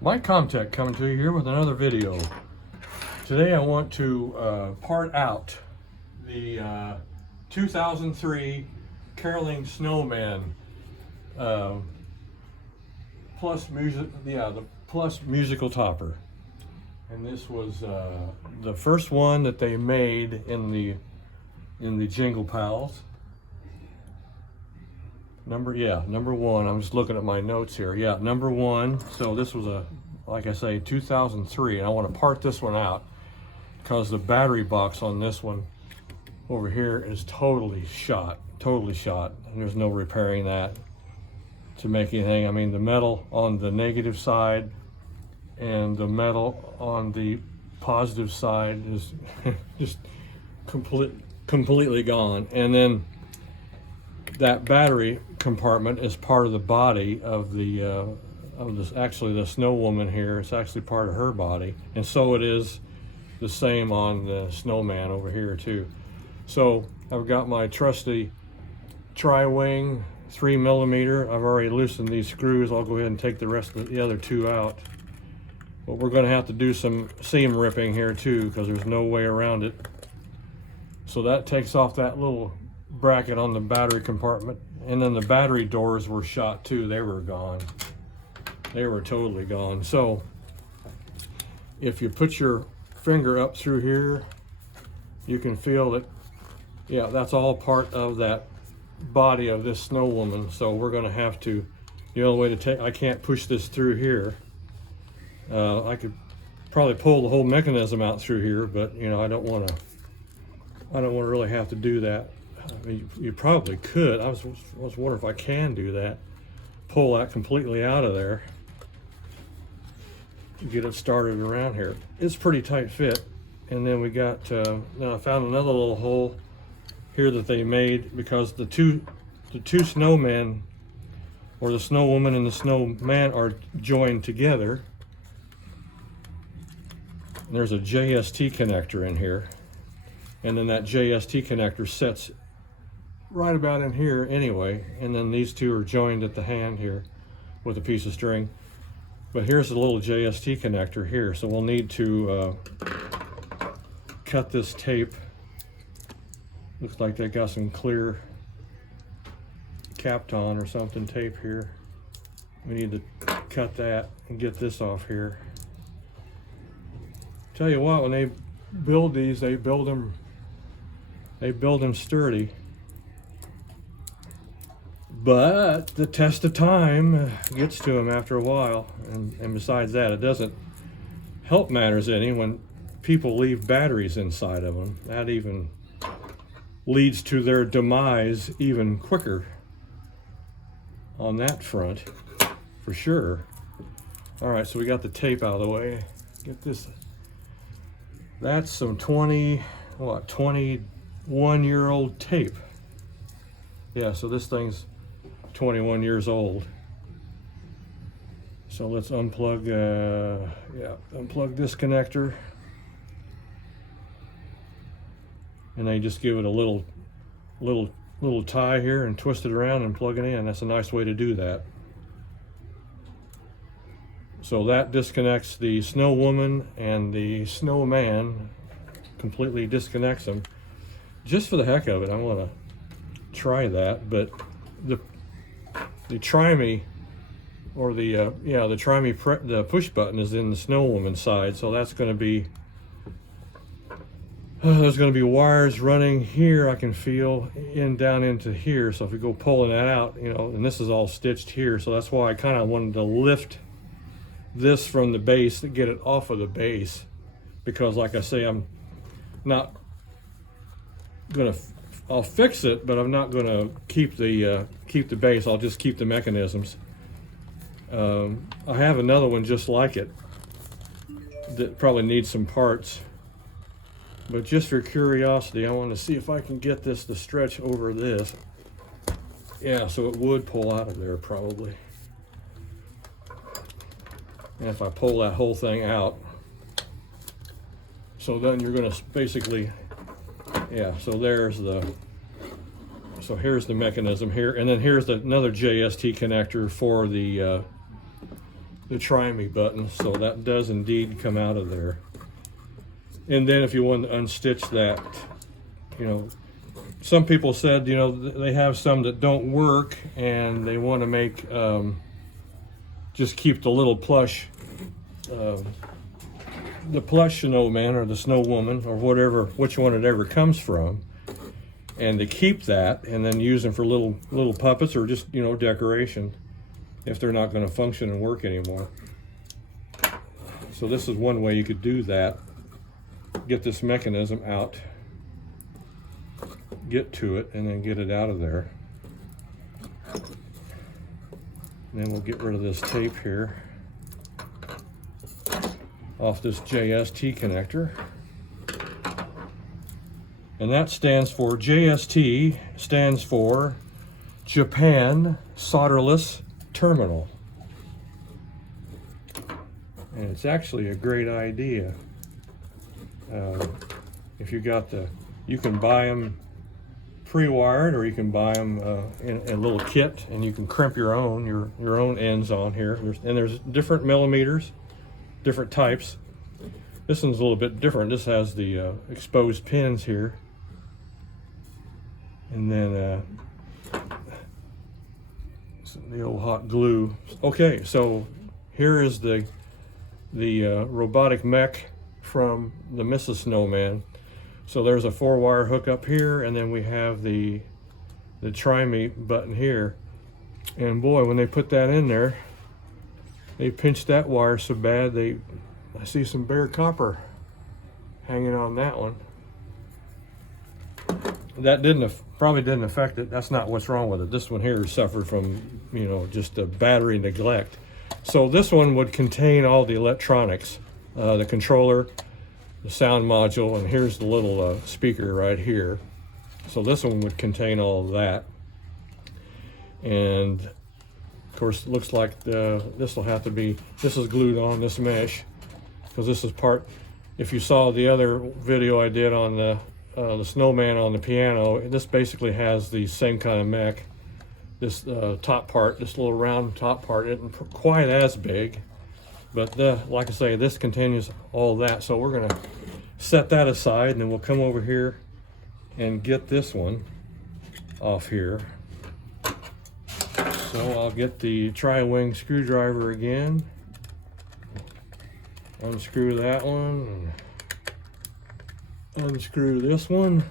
Mike Comtech coming to you here with another video. Today I want to part out the 2003 Caroling Snowmen Plush music, the Plush musical topper. And this was the first one that they made in the Jingle Pals. Number one. I'm just looking at my notes here. Yeah, number one. So this was like I say, 2003, and I want to part this one out because the battery box on this one over here is totally shot, and there's no repairing that to make anything. I mean, the metal on the negative side and the metal on the positive side is just completely gone, and then that battery compartment is part of the body of actually the snow woman here. It's actually part of her body, and so it is the same on the snowman over here too. So I've got my trusty tri-wing 3mm. I've already loosened these screws. I'll go ahead and take the rest of the other two out, but we're going to have to do some seam ripping here too because there's no way around it. So that takes off that little bracket on the battery compartment, and then the battery doors were shot too. They were gone. They were totally gone. So if you put your finger up through here, you can feel that, yeah, that's all part of that body of this snow woman. So we're going to have to, the only way to take, I can't push this through here. I could probably pull the whole mechanism out through here, but you know, I don't want to really have to do that. I mean, you probably could. I was wondering if I can do that. Pull that completely out of there. Get it started around here. It's pretty tight fit. And then we got, now I found another little hole here that they made because the two snowmen, or the snow woman and the snowman, are joined together. And there's a JST connector in here. And then that JST connector sets right about in here anyway, and then these two are joined at the hand here with a piece of string. But here's a little JST connector here, so we'll need to cut this tape. Looks like they got some clear Kapton or something tape here. We need to cut that and get this off here. Tell you what, when they build these, they build them sturdy. But the test of time gets to them after a while, and besides that, it doesn't help matters any when people leave batteries inside of them. That even leads to their demise even quicker on that front, for sure. All right, so we got the tape out of the way. Get this. That's some 21-year-old tape. Yeah, so this thing's 21 years old. So let's unplug, unplug this connector. And then just give it a little tie here and twist it around and plug it in. That's a nice way to do that. So that disconnects the snow woman and the snowman, completely disconnects them. Just for the heck of it, I want to try that, but the try me, or the try me, the push button is in the snow woman side, so that's going to be there's going to be wires running here. I can feel down into here. So if we go pulling that out, you know, and this is all stitched here, so that's why I kind of wanted to lift this from the base to get it off of the base, because like I say, I'm not gonna, I'll fix it, but I'm not gonna keep the base. I'll just keep the mechanisms. I have another one just like it that probably needs some parts, but just for curiosity, I want to see if I can get this to stretch over this. Yeah, so it would pull out of there probably. And if I pull that whole thing out, so then you're going to basically, yeah, so there's the, so here's the mechanism here, and then here's another JST connector for the the Try Me button, so that does indeed come out of there. And then if you want to unstitch that, you know, some people said, you know, they have some that don't work and they want to make, just keep the little plush, the plush snowman or the snow woman or whatever, which one it ever comes from, and to keep that and then use them for little puppets or just, you know, decoration if they're not going to function and work anymore. So this is one way you could do that. Get this mechanism out, get to it, and then get it out of there. And then we'll get rid of this tape here off this JST connector. And that stands for, JST stands for Japan Solderless Terminal. And it's actually a great idea. If you got you can buy them pre-wired, or you can buy them in a little kit, and you can crimp your own ends on here. There's different millimeters, different types. This one's a little bit different. This has the exposed pins here, and then the old hot glue. Okay, so here is the robotic mech from the Mrs. Snowman. So there's a 4-wire hook up here, and then we have the Try Me button here. And boy, when they put that in there, they pinched that wire so bad I see some bare copper hanging on that one. That probably didn't affect it. That's not what's wrong with it. This one here suffered from, you know, just a battery neglect. So this one would contain all the electronics, the controller, the sound module, and here's the little speaker right here. So this one would contain all of that. And of course, it looks like this will have to be, this is glued on, this mesh, because this is part, if you saw the other video I did on the snowman on the piano, this basically has the same kind of mech. This top part, this little round top part, isn't quite as big, but like I say, this contains all that. So we're gonna set that aside, and then we'll come over here and get this one off here. So I'll get the tri-wing screwdriver again, unscrew that one, and unscrew this one.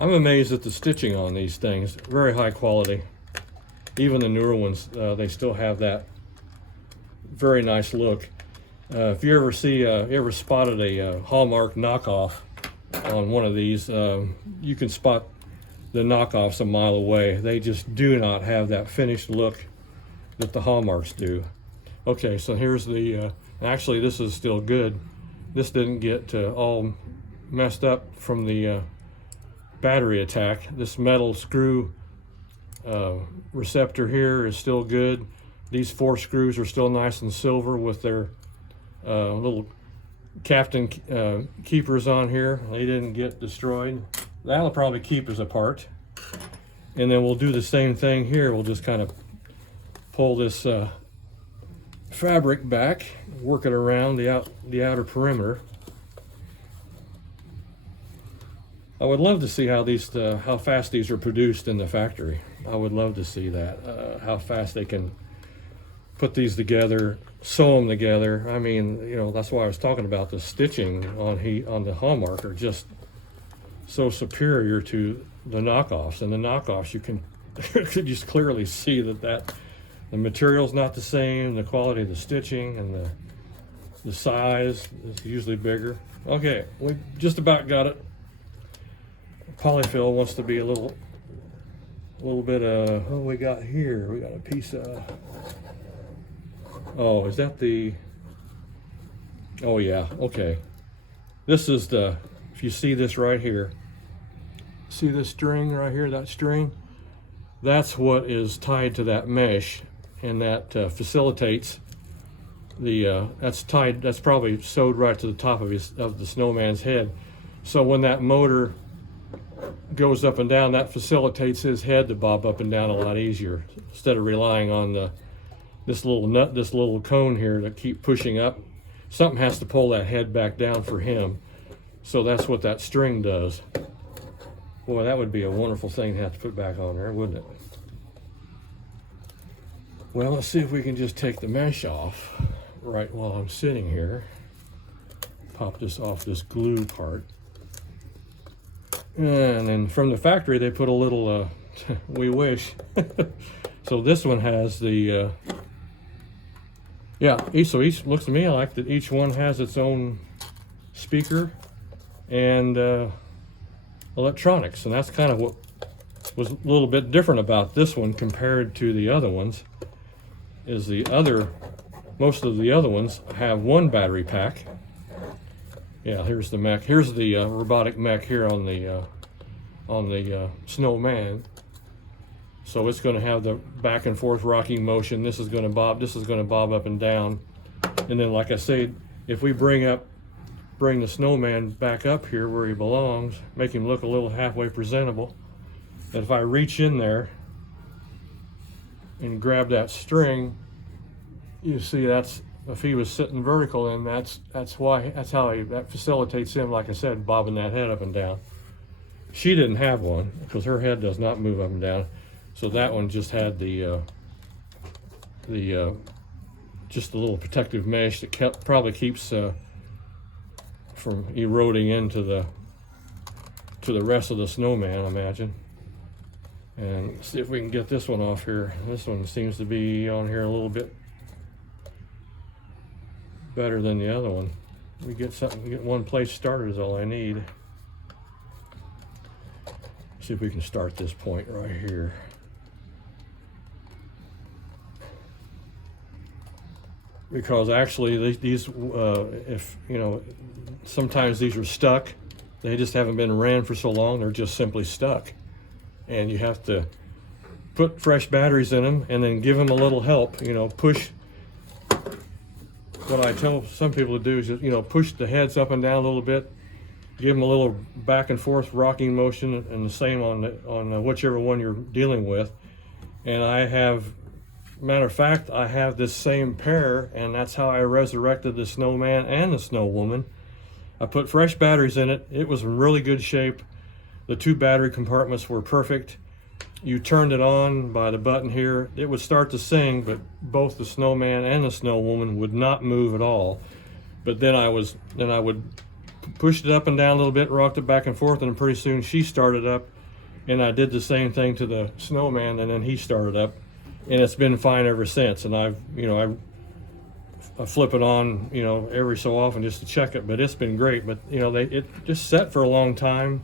I'm amazed at the stitching on these things. Very high quality. Even the newer ones, they still have that very nice look. If you ever spotted a Hallmark knockoff on one of these, you can spot the knockoffs a mile away. They just do not have that finished look that the Hallmarks do. Okay, so here's the, actually this is still good. This didn't get all messed up from the battery attack. This metal screw receptor here is still good. These 4 screws are still nice and silver with their little captain keepers on here. They didn't get destroyed. That'll probably keep as a part. And then we'll do the same thing here. We'll just kind of pull this fabric back, work it around the outer perimeter. I would love to see how fast these are produced in the factory. I would love to see that, how fast they can put these together, sew them together. I mean, you know, that's why I was talking about the stitching on the Hallmark are just so superior to the knockoffs. And the knockoffs, you can just clearly see that the material's not the same, the quality of the stitching and the size is usually bigger. Okay, we just about got it. Polyfill wants to be a little bit of, what do we got here? We got a piece of, oh, is that the, oh yeah, okay. This is if you see this right here, see this string right here, that string? That's what is tied to that mesh, and that facilitates that's probably sewed right to the top of the snowman's head. So when that motor goes up and down, that facilitates his head to bob up and down a lot easier instead of relying on this little cone here to keep pushing up. Something has to pull that head back down for him. So that's what that string does. Boy, that would be a wonderful thing to have to put back on there, wouldn't it? Well, let's see if we can just take the mesh off right while I'm sitting here. Pop this off this glue part. And then from the factory, they put a little, we wish. So this one has the, so each, looks to me like that each one has its own speaker and electronics. And that's kind of what was a little bit different about this one compared to the other ones, is most of the other ones have one battery pack. Yeah, here's the mech. Here's the robotic mech here on the Snowman. So it's going to have the back and forth rocking motion. This is going to bob. This is going to bob up and down. And then, like I said, if we bring the Snowman back up here where he belongs, make him look a little halfway presentable. And if I reach in there and grab that string, you see that's, if he was sitting vertical, and that facilitates him, like I said, bobbing that head up and down. She didn't have one because her head does not move up and down. So that one just had just the little protective mesh that probably keeps from eroding into the rest of the Snowman, I imagine. And see if we can get this one off here. This one seems to be on here a little bit better than the other one. We get one place started is all I need. See if we can start this point right here. Because actually these if you know, sometimes these are stuck. They just haven't been ran for so long, they're just simply stuck. And you have to put fresh batteries in them and then give them a little help, you know, push. What I tell some people to do is, you know, push the heads up and down a little bit, give them a little back and forth rocking motion, and the same on whichever one you're dealing with. And I have, matter of fact, I have this same pair, and that's how I resurrected the Snowman and the Snow Woman. I put fresh batteries in it. It was in really good shape. The two battery compartments were perfect. You turned it on by the button here, it would start to sing, but both the Snowman and the Snow Woman would not move at all. But then I would push it up and down a little bit, rocked it back and forth, and pretty soon she started up. And I did the same thing to the Snowman, and then he started up, and it's been fine ever since. And I flip it on, you know, every so often just to check it, but it's been great. But you know, it just sat for a long time.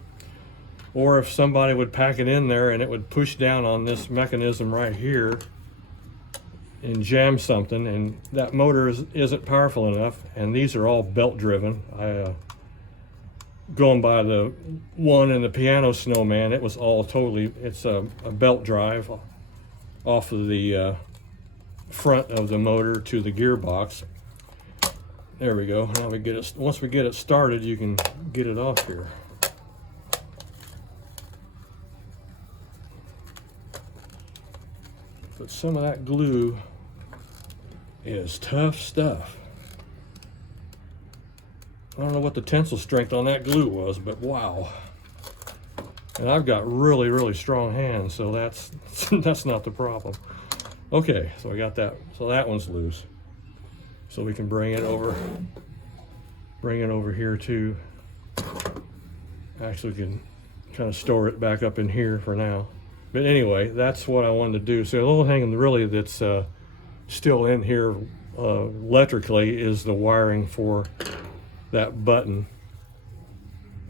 Or if somebody would pack it in there and it would push down on this mechanism right here and jam something, and that motor isn't powerful enough, and these are all belt driven. Going by the one in the piano Snowman, it was all totally, it's a belt drive off of the front of the motor to the gearbox. There we go. Now we get it, once we get it started, you can get it off here. But some of that glue is tough stuff. I don't know what the tensile strength on that glue was, but wow. And I've got really, really strong hands, so that's that's not the problem. Okay, so I got that. So that one's loose. So we can bring it over here too. Actually, we can kind of store it back up in here for now. But anyway, that's what I wanted to do. So the little thing really that's still in here electrically is the wiring for that button.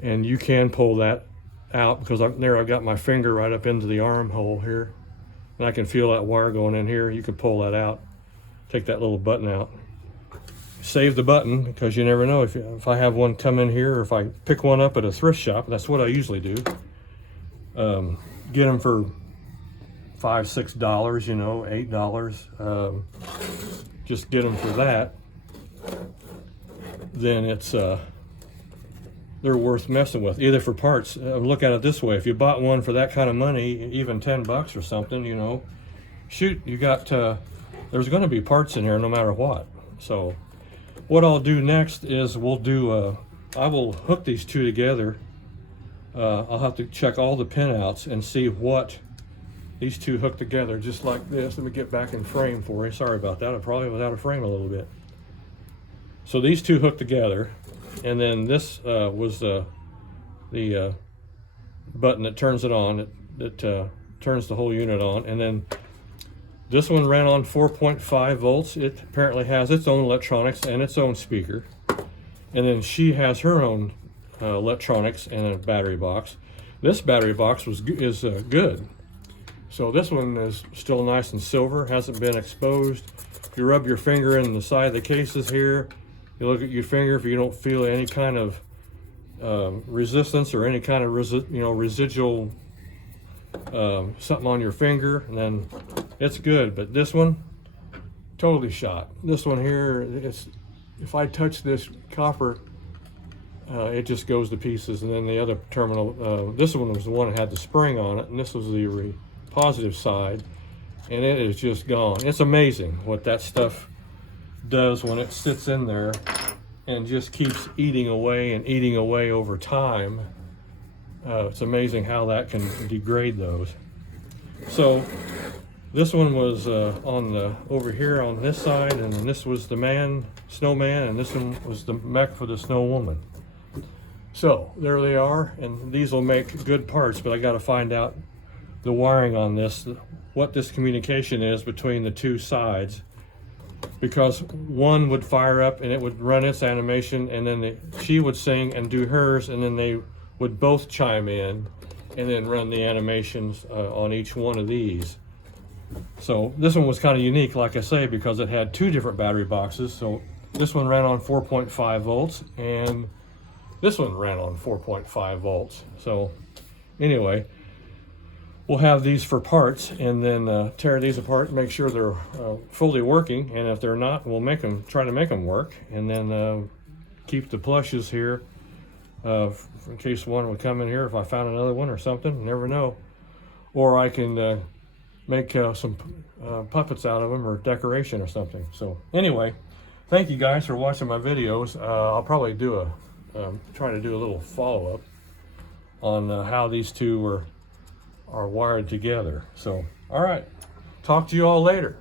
And you can pull that out because I've got my finger right up into the armhole here. And I can feel that wire going in here. You can pull that out, take that little button out. Save the button because you never know if I have one come in here, or if I pick one up at a thrift shop. That's what I usually do. Get them for $5, $6, you know, $8. Just get them for that. Then it's they're worth messing with, either for parts. Look at it this way: if you bought one for that kind of money, even $10 or something, you know, shoot, you got there's going to be parts in here no matter what. So what I'll do next is we'll do I will hook these two together. I'll have to check all the pinouts and see what these two hook together, just like this. Let me get back in frame for you. Sorry about that. I probably was out of frame a little bit. So these two hook together, and then this was the button that turns it on. It turns the whole unit on, and then this one ran on 4.5 volts. It apparently has its own electronics and its own speaker, and then she has her own electronics and a battery box. This battery box is good. So this one is still nice and silver, hasn't been exposed. If you rub your finger in the side of the cases here, you look at your finger, if you don't feel any kind of resistance or any kind of residual something on your finger, and then it's good. But this one, totally shot. This one here, if I touch this copper, it just goes to pieces. And then the other terminal, this one was the one that had the spring on it, and this was the positive side, and it is just gone. It's amazing what that stuff does when it sits in there and just keeps eating away and eating away over time. It's amazing how that can degrade those. So this one was over here on this side, and then this was the snowman, and this one was the mech for the snow woman. So there they are, and these will make good parts, but I got to find out the wiring on this, what this communication is between the two sides, because one would fire up and it would run its animation, and then she would sing and do hers, and then they would both chime in and then run the animations on each one of these. So this one was kind of unique, like I say, because it had two different battery boxes. So this one ran on 4.5 volts and this one ran on 4.5 volts. So anyway, we'll have these for parts, and then tear these apart and make sure they're fully working. And if they're not, we'll try to make them work, and then keep the plushes here in case one would come in here if I found another one or something. You never know. Or I can make some puppets out of them, or decoration or something. So anyway, thank you guys for watching my videos. I'll probably do try to do a little follow-up on how these two are wired together. So all right, talk to you all later.